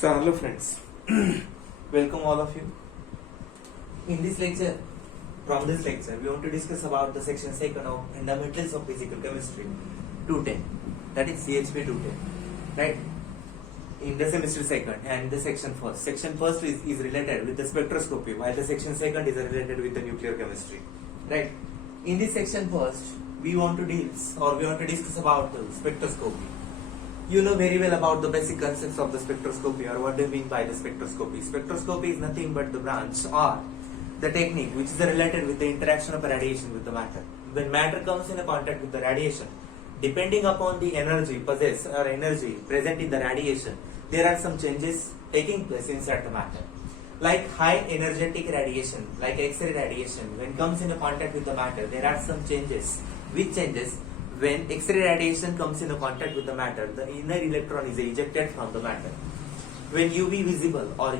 So hello friends, welcome all of you. In this lecture, we want to discuss about the section second of fundamentals of physical chemistry 210, that is CHP 210, right? In the semester second and the section first. Section first is related with the spectroscopy, while the section second is related with the nuclear chemistry, right? In this section first, we want to discuss about the spectroscopy. You know very well about the basic concepts of the spectroscopy, or what do you mean by the spectroscopy. Spectroscopy is nothing but the branch or the technique which is related with the interaction of radiation with the matter. When matter comes in contact with the radiation, depending upon the energy possessed or energy present in the radiation, there are some changes taking place inside the matter. Like high energetic radiation, like X-ray radiation, when comes in contact with the matter, there are some changes. Which changes? When X-ray radiation comes in contact with the matter, the inner electron is ejected from the matter. When UV visible or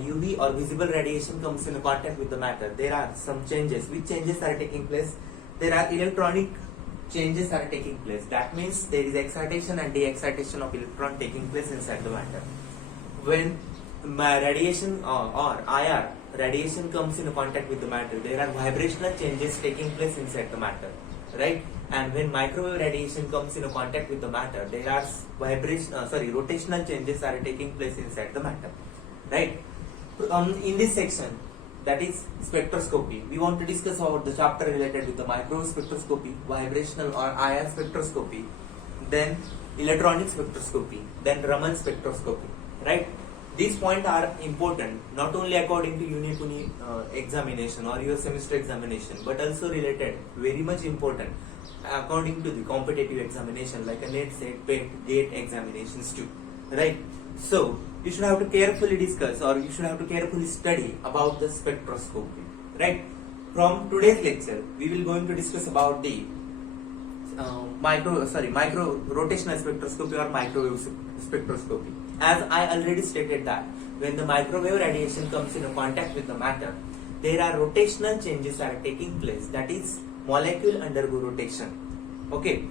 visible radiation comes in contact with the matter, there are some changes. Which changes are taking place? There are electronic changes are taking place. That means there is excitation and de-excitation of electron taking place inside the matter. When radiation or IR radiation comes in contact with the matter, there are vibrational changes taking place inside the matter, right? And when microwave radiation comes in contact with the matter, there are rotational changes are taking place inside the matter, right? In this section, that is spectroscopy, we want to discuss about the chapter related with the microwave spectroscopy, vibrational or IR spectroscopy, then electronic spectroscopy, then Raman spectroscopy, right? These points are important not only according to Uni examination or your semester examination, but also related, very much important, according to the competitive examination like a NET, SET, PET, GATE examinations too, right? So you should have to carefully discuss, or you should have to carefully study about the spectroscopy, right? From today's lecture, we will going to discuss about the micro rotational spectroscopy or microwave spectroscopy. As I already stated that when the microwave radiation comes in contact with the matter, there are rotational changes are taking place. That is, molecule undergo rotation. Okay.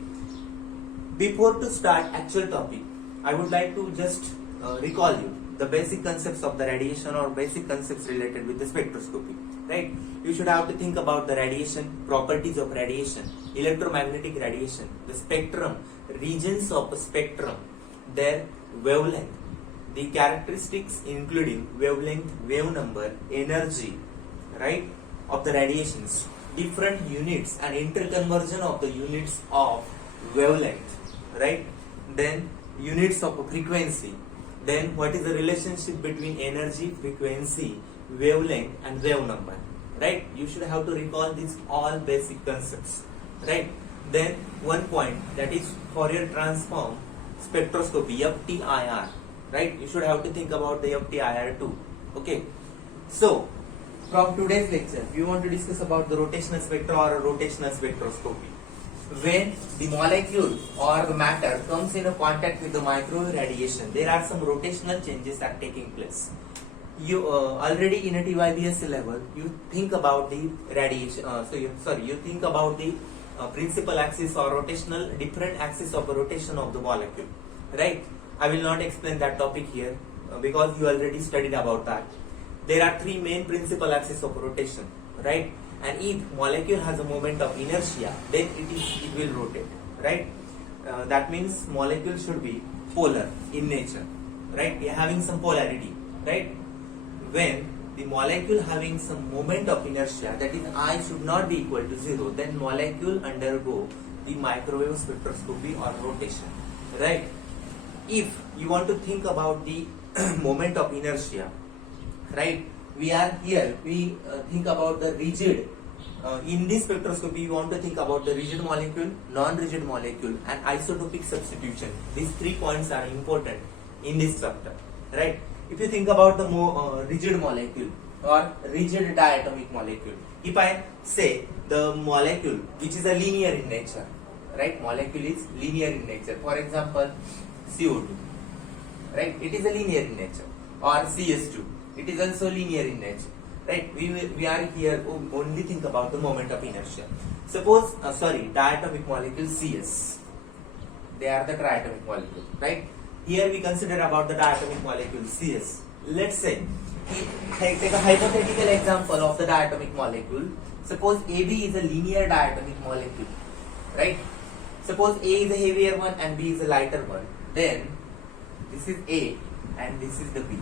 Before to start actual topic, I would like to just recall you the basic concepts of the radiation or basic concepts related with the spectroscopy. Right? You should have to think about the radiation, properties of radiation, electromagnetic radiation, the spectrum, regions of a spectrum, their wavelength, the characteristics including wavelength, wave number, energy, right, of the radiations, different units and interconversion of the units of wavelength, right? Then units of frequency. Then what is the relationship between energy, frequency, wavelength and wave number, right? You should have to recall these all basic concepts, right? Then one point, that is Fourier transform spectroscopy, FTIR, right? You should have to think about the FTIR too. Okay. So from today's lecture, we want to discuss about the rotational spectra or rotational spectroscopy. When the molecule or the matter comes in contact with the microwave radiation, there are some rotational changes that are taking place. You already in a TYBS level, you think about the radiation. You think about the principal axis or rotational different axis of rotation of the molecule, right? I will not explain that topic here because you already studied about that. There are three main principal axes of rotation, right? And if molecule has a moment of inertia, then it will rotate, right? That means molecule should be polar in nature, right? Having some polarity, right? When the molecule having some moment of inertia, that is I should not be equal to 0, then molecule undergo the microwave spectroscopy or rotation, right? If you want to think about the moment of inertia, right? We are here, we think about the rigid. In this spectroscopy, we want to think about the rigid molecule, non-rigid molecule and isotopic substitution. These 3 points are important in this chapter, right? If you think about the rigid molecule or rigid diatomic molecule, if I say the molecule which is a linear in nature, right? Molecule is linear in nature. For example, CO2, right? It is a linear in nature. Or CS2, it is also linear in nature, right? We are here only think about the moment of inertia. Suppose, diatomic molecule CS. They are the triatomic molecule, right? Here we consider about the diatomic molecule CS, let's say, take a hypothetical example of the diatomic molecule. Suppose AB is a linear diatomic molecule, right? Suppose A is a heavier one and B is a lighter one. Then this is A and this is the B.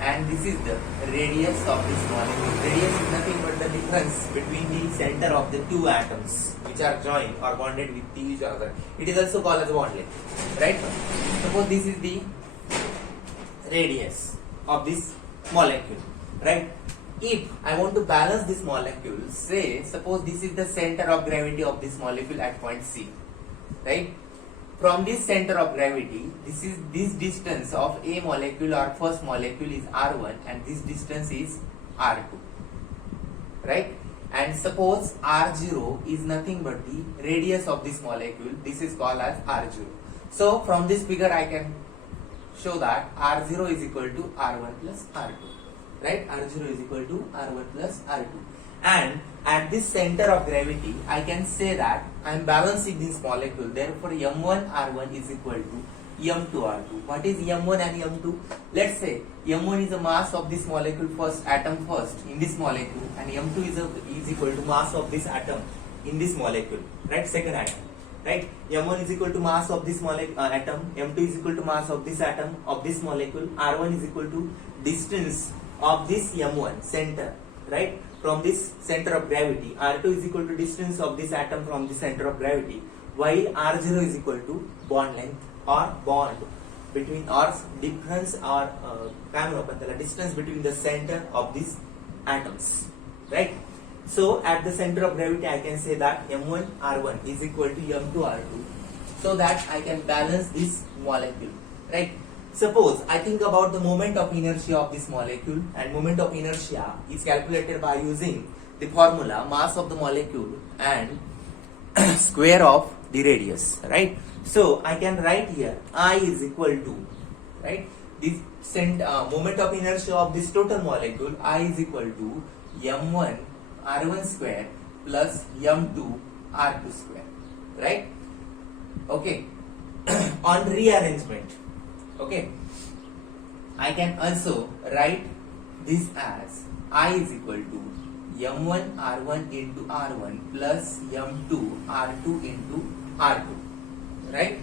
And this is the radius of this molecule. Radius is nothing but the difference between the center of the two atoms which are joined or bonded with each other. It is also called as a bond length, right? Suppose this is the radius of this molecule, right? If I want to balance this molecule, say suppose this is the center of gravity of this molecule at point C, right? From this center of gravity, this distance of a molecule or first molecule is r1 and this distance is r2, right? And suppose r0 is nothing but the radius of this molecule. This is called as r0. So from this figure I can show that r0 is equal to r1 plus r2, right? R0 is equal to r1 plus r2. And at this center of gravity, I can say that I am balancing this molecule. Therefore, m1 r1 is equal to m2 r2. What is m1 and m2? Let's say m1 is the mass of this molecule atom first in this molecule, and m2 is equal to mass of this atom in this molecule, right? Second atom, right? m1 is equal to mass of this atom, m2 is equal to mass of this atom of this molecule, r1 is equal to distance of this m1 center, right? From this center of gravity. R2 is equal to distance of this atom from the center of gravity, while R0 is equal to bond length or bond between, or difference or distance between the center of these atoms, right? So at the center of gravity I can say that m1 r1 is equal to m2 r2, so that I can balance this molecule, right? Suppose I think about the moment of inertia of this molecule, and moment of inertia is calculated by using the formula mass of the molecule and square of the radius, right? So I can write here I is equal to, right, this moment of inertia of this total molecule, I is equal to m1 r1 square plus m2 r2 square, right? Okay. On rearrangement, okay, I can also write this as I is equal to m1 r1 into r1 plus m2 r2 into r2, right?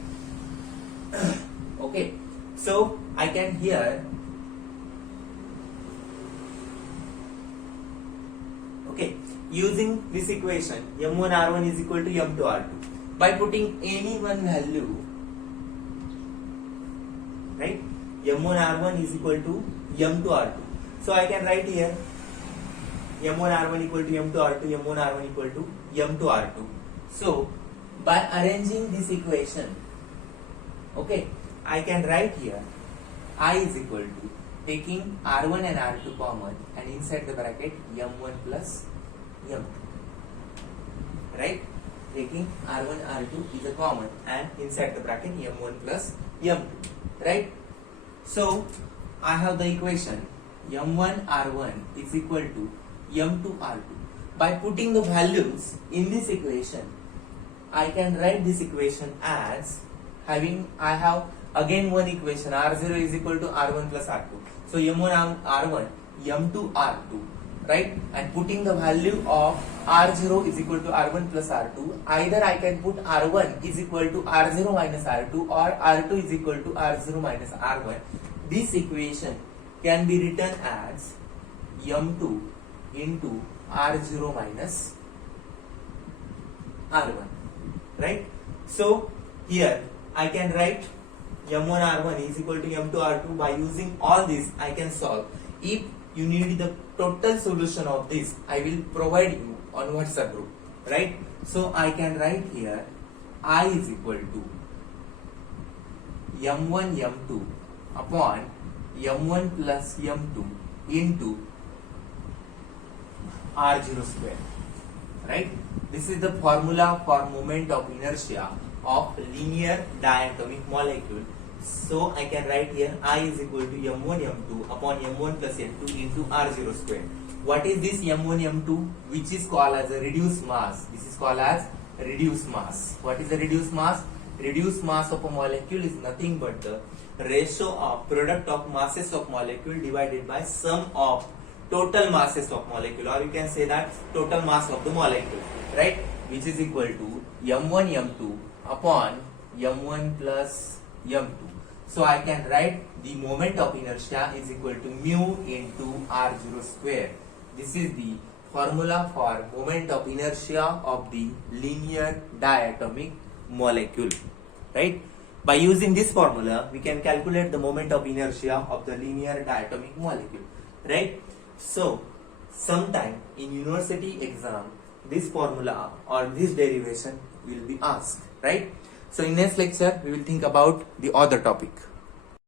Okay, so I can here, okay, using this equation m1 r1 is equal to m2 r2, by putting any one value, right? m1 r1 is equal to m2 r2. So I can write here m1 r1 equal to m2 r2, m1 r1 equal to m2 r2. So by arranging this equation, okay, I can write here I is equal to taking r1 and r2 common and inside the bracket m1 plus m2, right? Taking r1 r2 is a common and inside the bracket m1 plus m2, right? So I have the equation m1 r1 is equal to m2 r2. By putting the values in this equation, I can write this equation as having, I have again one equation, r0 is equal to r1 plus r2. So m1 r1 m2 r2, right? And putting the value of r0 is equal to r1 plus r2, either I can put r1 is equal to r0 minus r2 or r2 is equal to r0 minus r1. This equation can be written as m2 into r0 minus r1, right? So here I can write m1 r1 is equal to m2 r2. By using all this I can solve. If you need the total solution of this, I will provide you on WhatsApp group, right? So I can write here I is equal to m1 m2 upon m1 plus m2 into r0 square, right? This is the formula for moment of inertia of linear diatomic molecule. So I can write here I is equal to m1 m2 upon m1 plus m2 into r0 square. What is this m1 m2? Which is called as a reduced mass. This is called as reduced mass. What is the reduced mass? Reduced mass of a molecule is nothing but the ratio of product of masses of molecule divided by sum of total masses of molecule, or you can say that total mass of the molecule, right? Which is equal to m1 m2 upon m1 plus m2. So I can write the moment of inertia is equal to mu into r0 square. This is the formula for moment of inertia of the linear diatomic molecule, right? By using this formula, we can calculate the moment of inertia of the linear diatomic molecule, right? So, sometime in university exam, this formula or this derivation will be asked, right? So, in next lecture, we will think about the other topic.